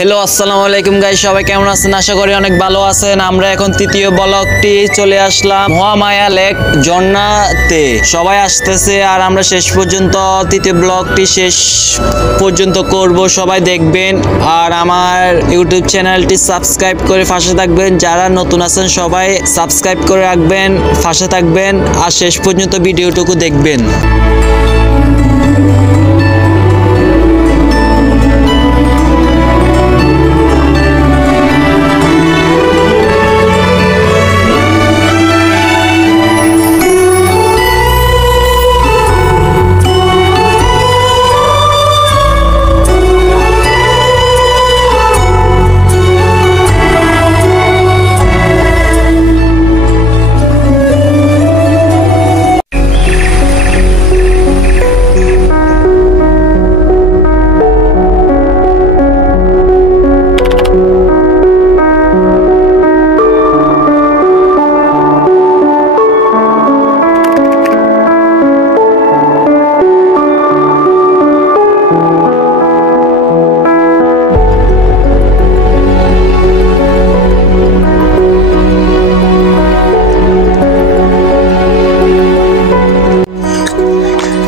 Hello আসসালামু আলাইকুম guys, সবাই কেমন আছেন? আশা করি অনেক ভালো আছেন। আমরা এখন তৃতীয় ব্লগটি চলে আসলাম মহামায়া লেক ঝর্ণাতে। সবাই আসতেছে আর আমরা শেষ পর্যন্ত তৃতীয় ব্লগটি শেষ পর্যন্ত করব, সবাই দেখবেন। আর আমার ইউটিউব চ্যানেলটি সাবস্ক্রাইব করে পাশে থাকবেন। যারা নতুন আছেন সবাই সাবস্ক্রাইব করে রাখবেন, পাশে থাকবেন আর শেষ পর্যন্ত ভিডিওটুকু দেখবেন।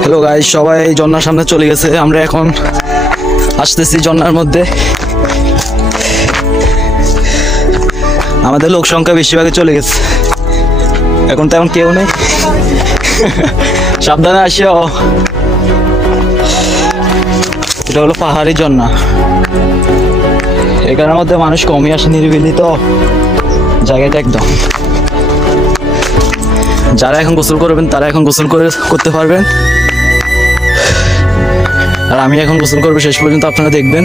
হ্যালো গাইস, সবাই ঝর্ণার সামনে চলে গেছে। আমরা এখন আসতেছি ঝর্ণার মধ্যে। আমাদের লোক সংখ্যা বেশিরভাগে চলে গেছে, এখন তেমন কেউ নেই। সাবধানে আসিও। এটা হলো পাহাড়ি ঝর্ণা, এখানের মধ্যে মানুষ কমই আসে, নিরিবিলি তো জায়গাটা একদম। যারা এখন গোসল করবেন তারা এখন গোসল করতে পারবেন, আর আমি এখন গোসল করবো। শেষ পর্যন্ত আপনারা দেখবেন।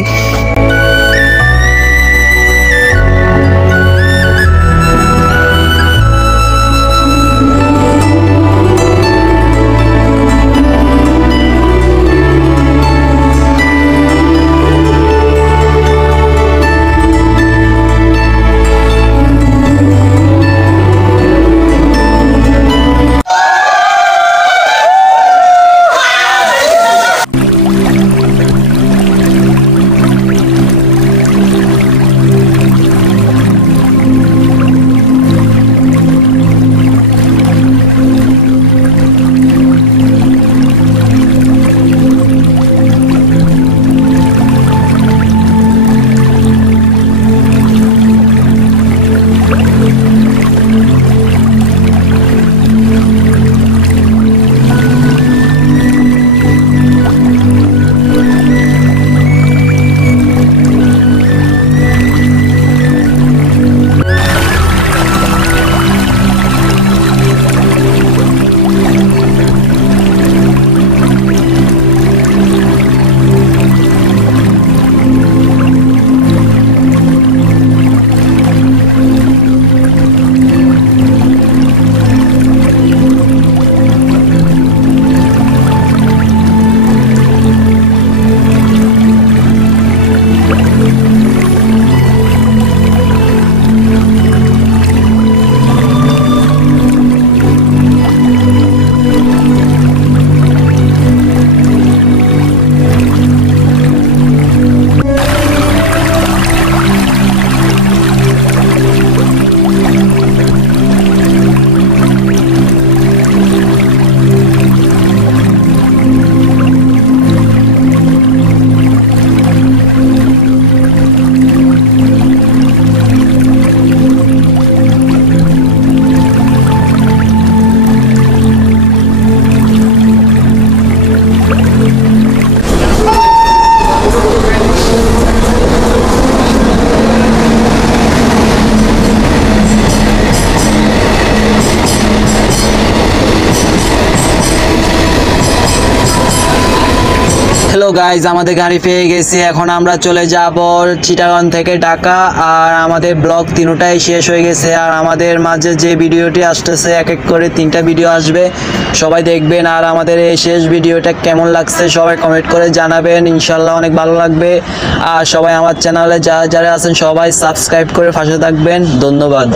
হ্যালো গাইজ, আমাদের গাড়ি পেয়ে গেছি। এখন আমরা চলে যাব চিটাগং থেকে ঢাকা। আর আমাদের ব্লগ তিনটাই শেষ হয়ে গেছে। আর আমাদের মাঝে যে ভিডিওটি আসতেছে, এক এক করে 3টা ভিডিও আসবে, সবাই দেখবেন। আর আমাদের এই শেষ ভিডিওটা কেমন লাগছে সবাই কমেন্ট করে জানাবেন, ইনশাল্লাহ অনেক ভালো লাগবে। আর সবাই আমার চ্যানেলে যারা যারা আছেন সবাই সাবস্ক্রাইব করে পাশে থাকবেন। ধন্যবাদ।